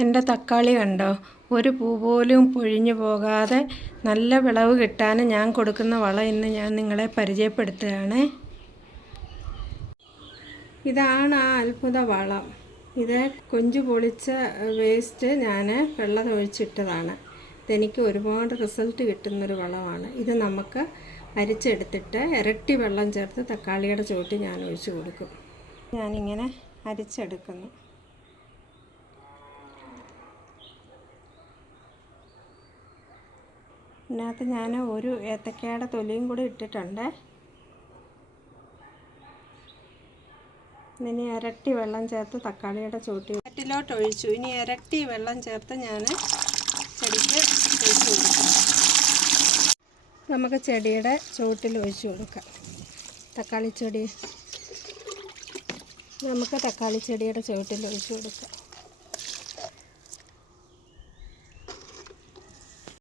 എൻ്റെ തക്കാളി കണ്ടോ, ഒരു പൂ പോലും പൊഴിഞ്ഞു പോകാതെ നല്ല വിളവ് കിട്ടാൻ ഞാൻ കൊടുക്കുന്ന വളം ഇന്ന് ഞാൻ നിങ്ങളെ പരിചയപ്പെടുത്തുകയാണ്. ഇതാണ് ആ അത്ഭുത വളം. ഇത് കൊഞ്ച് പൊളിച്ച വേസ്റ്റ് ഞാൻ വെള്ളം ഒഴിച്ചിട്ടതാണ്. ഇതെനിക്ക് ഒരുപാട് റിസൾട്ട് കിട്ടുന്നൊരു വളമാണ്. ഇത് നമുക്ക് അരിച്ചെടുത്തിട്ട് ഇരട്ടി വെള്ളം ചേർത്ത് തക്കാളിയുടെ ചുവട്ടിൽ ഞാൻ ഒഴിച്ചു കൊടുക്കും. ഞാനിങ്ങനെ അരിച്ചെടുക്കുന്നു. ഇതിനകത്ത് ഞാൻ ഒരു ഏത്തക്കയുടെ തൊലിയും കൂടി ഇട്ടിട്ടുണ്ട്. ഇനി ഇരട്ടി വെള്ളം ചേർത്ത് തക്കാളിയുടെ ചുവട്ടിലോട്ട് ഒഴിച്ചു. ഇനി ഇരട്ടി വെള്ളം ചേർത്ത് ഞാൻ ചെടിക്ക് ഒഴിച്ചു കൊടുക്കാം. നമുക്ക് ചെടിയുടെ ചുവട്ടിൽ ഒഴിച്ചു കൊടുക്കാം. തക്കാളി ചെടിയുടെ ചുവട്ടിൽ ഒഴിച്ചു കൊടുക്കാം.